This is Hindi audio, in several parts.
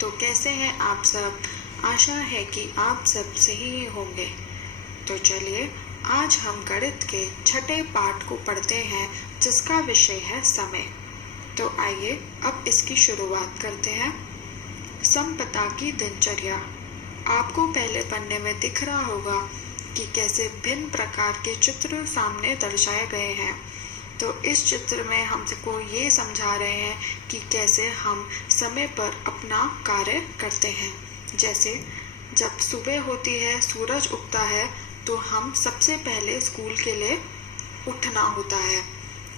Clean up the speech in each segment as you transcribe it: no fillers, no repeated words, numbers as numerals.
तो कैसे हैं आप सब। आशा है कि आप सब सही होंगे। तो चलिए आज हम गणित के छठे पाठ को पढ़ते हैं जिसका विषय है समय। तो आइए अब इसकी शुरुआत करते हैं। संपदा की दिनचर्या। आपको पहले पन्ने में दिख रहा होगा कि कैसे भिन्न प्रकार के चित्र सामने दर्शाए गए हैं। तो इस चित्र में हमको ये समझा रहे हैं कि कैसे हम समय पर अपना कार्य करते हैं। जैसे जब सुबह होती है, सूरज उगता है, तो हम सबसे पहले स्कूल के लिए उठना होता है।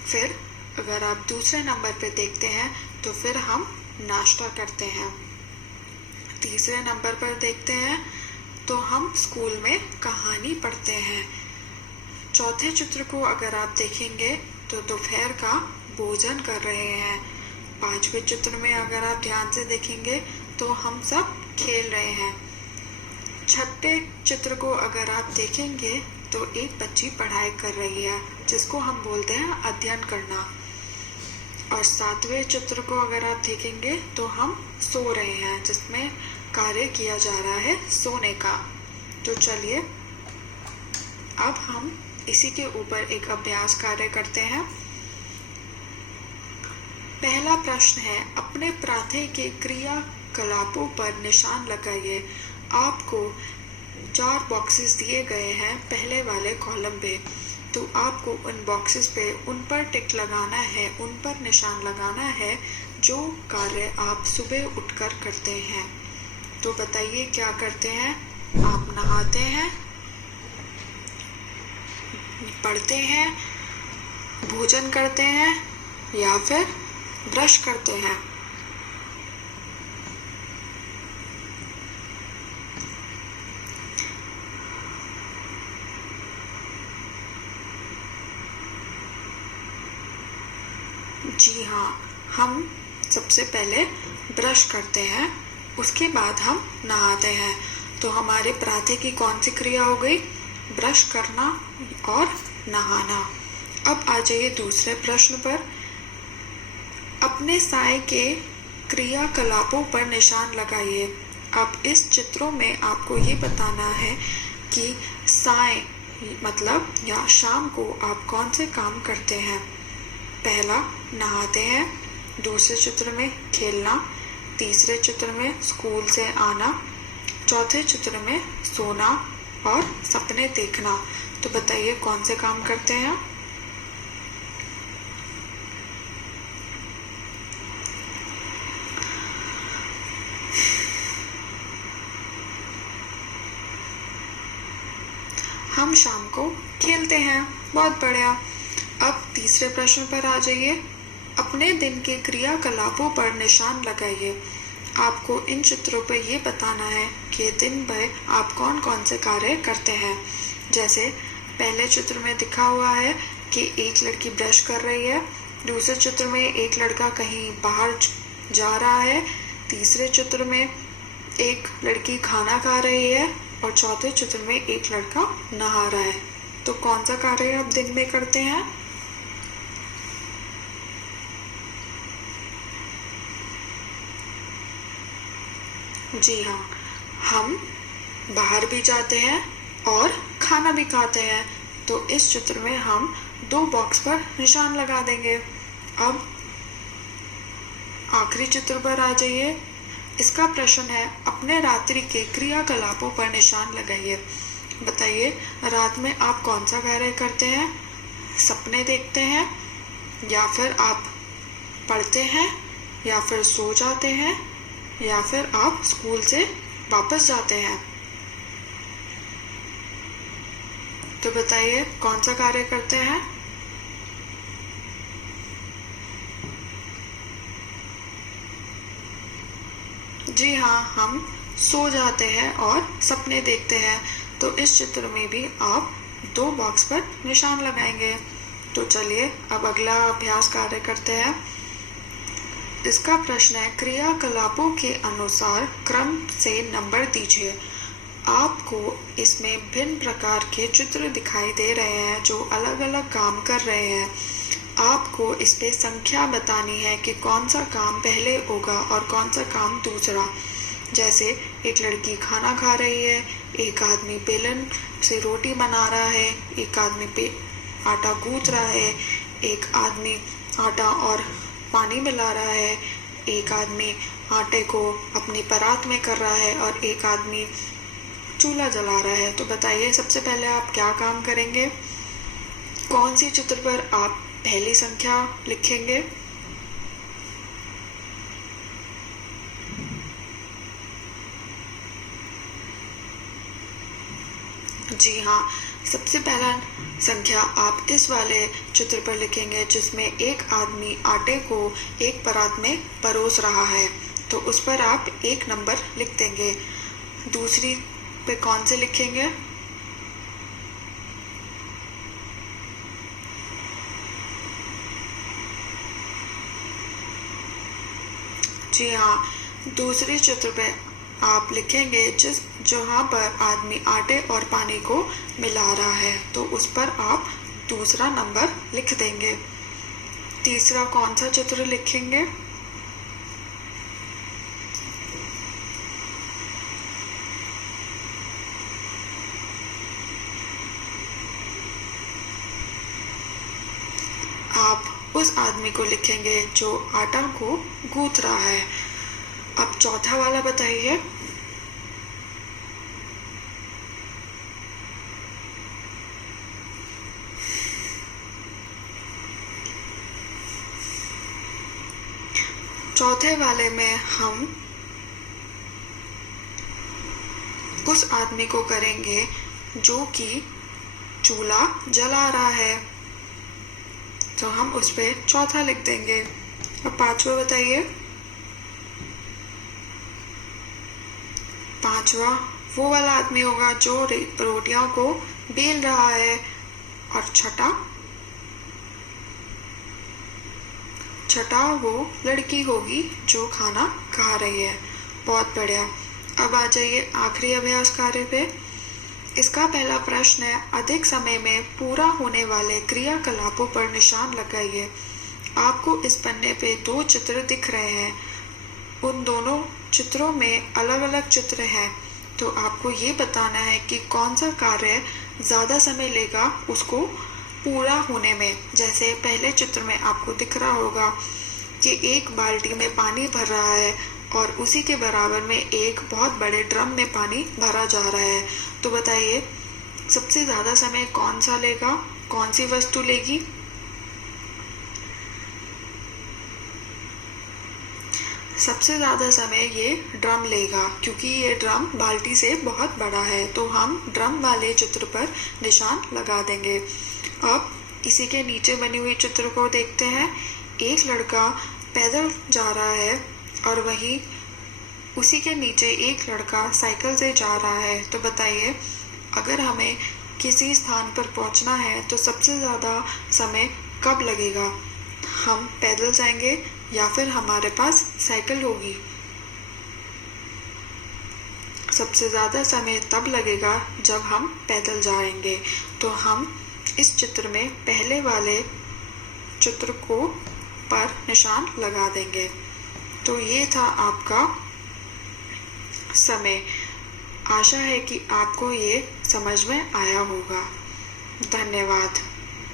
फिर अगर आप दूसरे नंबर पे देखते हैं तो फिर हम नाश्ता करते हैं। तीसरे नंबर पर देखते हैं तो हम स्कूल में कहानी पढ़ते हैं। चौथे चित्र को अगर आप देखेंगे तो दोपहर का भोजन कर रहे हैं। पांचवें चित्र में अगर आप ध्यान से देखेंगे तो हम सब खेल रहे हैं। छठे चित्र को अगर आप देखेंगे तो एक बच्ची पढ़ाई कर रही है जिसको हम बोलते हैं अध्ययन करना। और सातवें चित्र को अगर आप देखेंगे तो हम सो रहे हैं जिसमें कार्य किया जा रहा है सोने का। तो चलिए अब हम इसी के ऊपर एक अभ्यास कार्य करते हैं। पहला प्रश्न है, अपने प्रातः के क्रियाकलापों पर निशान लगाइए। आपको 4 बॉक्सेस दिए गए हैं पहले वाले कॉलम पे। तो आपको उन बॉक्सेस पे उन पर टिक लगाना है, उन पर निशान लगाना है जो कार्य आप सुबह उठकर करते हैं। तो बताइए क्या करते हैं। आप नहाते हैं, पढ़ते हैं, भोजन करते हैं या फिर ब्रश करते हैं। जी हाँ, हम सबसे पहले ब्रश करते हैं, उसके बाद हम नहाते हैं। तो हमारे प्रातः की कौन सी क्रिया हो गई? ब्रश करना और नहाना। अब आ जाइए दूसरे प्रश्न पर। अपने साय के क्रियाकलापों पर निशान लगाइए। अब इस चित्रों में आपको ये बताना है कि साय मतलब या शाम को आप कौन से काम करते हैं। पहला नहाते हैं, दूसरे चित्र में खेलना, तीसरे चित्र में स्कूल से आना, चौथे चित्र में सोना और सपने देखना। तो बताइए कौन से काम करते हैं। हम शाम को खेलते हैं। बहुत बढ़िया। अब तीसरे प्रश्न पर आ जाइए। अपने दिन के क्रियाकलापों पर निशान लगाइए। आपको इन चित्रों पर ये बताना है कि दिन भर आप कौन कौन से कार्य करते हैं। जैसे पहले चित्र में दिखा हुआ है कि एक लड़की ब्रश कर रही है, दूसरे चित्र में एक लड़का कहीं बाहर जा रहा है, तीसरे चित्र में एक लड़की खाना खा रही है और चौथे चित्र में एक लड़का नहा रहा है। तो कौन सा कार्य आप दिन में करते हैं? जी हाँ, हम बाहर भी जाते हैं और खाना भी खाते हैं। तो इस चित्र में हम 2 बॉक्स पर निशान लगा देंगे। अब आखिरी चित्र पर आ जाइए। इसका प्रश्न है, अपने रात्रि के क्रियाकलापों पर निशान लगाइए। बताइए रात में आप कौन सा कार्य करते हैं। सपने देखते हैं या फिर आप पढ़ते हैं या फिर सो जाते हैं या फिर आप स्कूल से वापस जाते हैं। तो बताइए कौन सा कार्य करते हैं। जी हाँ, हम सो जाते हैं और सपने देखते हैं। तो इस चित्र में भी आप 2 बॉक्स पर निशान लगाएंगे। तो चलिए अब अगला अभ्यास कार्य करते हैं। इसका प्रश्न है, क्रियाकलापों के अनुसार क्रम से नंबर दीजिए। आपको इसमें भिन्न प्रकार के चित्र दिखाई दे रहे हैं जो अलग अलग काम कर रहे हैं। आपको इस पे संख्या बतानी है कि कौन सा काम पहले होगा और कौन सा काम दूसरा। जैसे एक लड़की खाना खा रही है, एक आदमी बेलन से रोटी बना रहा है, एक आदमी पे आटा गूंथ रहा है, एक आदमी आटा और पानी मिला रहा है, एक आदमी आटे को अपनी परात में कर रहा है और एक आदमी चूल्हा जला रहा है। तो बताइए सबसे पहले आप क्या काम करेंगे? कौन सी चित्र पर आप पहली संख्या लिखेंगे? जी हाँ, सबसे पहला संख्या आप इस वाले चित्र पर लिखेंगे जिसमें एक आदमी आटे को एक परात में परोस रहा है, तो उस पर आप 1 नंबर लिख देंगे। दूसरी पे कौन से लिखेंगे? जी हाँ, दूसरी चित्र पे आप लिखेंगे जहाँ पर आदमी आटे और पानी को मिला रहा है, तो उस पर आप दूसरा नंबर लिख देंगे। तीसरा कौन सा चित्र लिखेंगे? आप उस आदमी को लिखेंगे जो आटा को गूंथ रहा है। अब चौथा वाला बताइए। चौथे वाले में हम उस आदमी को करेंगे जो कि चूल्हा जला रहा है, तो हम उस पे चौथा लिख देंगे। अब पांचवा बताइए। पांचवा वो वाला आदमी होगा जो रोटियों को बेल रहा है, और छठा वो लड़की होगी जो खाना खा रही है। बहुत बढ़िया। अब आ जाइए आखिरी अभ्यास कार्य पे। इसका पहला प्रश्न है, अधिक समय में पूरा होने वाले क्रियाकलापों पर निशान लगाइए। आपको इस पन्ने पे 2 चित्र दिख रहे हैं, उन दोनों चित्रों में अलग अलग चित्र हैं, तो आपको ये बताना है कि कौन सा कार्य ज़्यादा समय लेगा उसको पूरा होने में। जैसे पहले चित्र में आपको दिख रहा होगा कि एक बाल्टी में पानी भर रहा है और उसी के बराबर में एक बहुत बड़े ड्रम में पानी भरा जा रहा है। तो बताइए सबसे ज़्यादा समय कौन सा लेगा, कौन सी वस्तु लेगी? सबसे ज़्यादा समय ये ड्रम लेगा, क्योंकि ये ड्रम बाल्टी से बहुत बड़ा है, तो हम ड्रम वाले चित्र पर निशान लगा देंगे। अब इसी के नीचे बनी हुई चित्र को देखते हैं। एक लड़का पैदल जा रहा है और वहीं उसी के नीचे एक लड़का साइकिल से जा रहा है। तो बताइए अगर हमें किसी स्थान पर पहुंचना है तो सबसे ज़्यादा समय कब लगेगा? हम पैदल जाएंगे या फिर हमारे पास साइकिल होगी? सबसे ज़्यादा समय तब लगेगा जब हम पैदल जाएंगे। तो हम इस चित्र में पहले वाले चित्र को पर निशान लगा देंगे। तो ये था आपका समय। आशा है कि आपको ये समझ में आया होगा। धन्यवाद।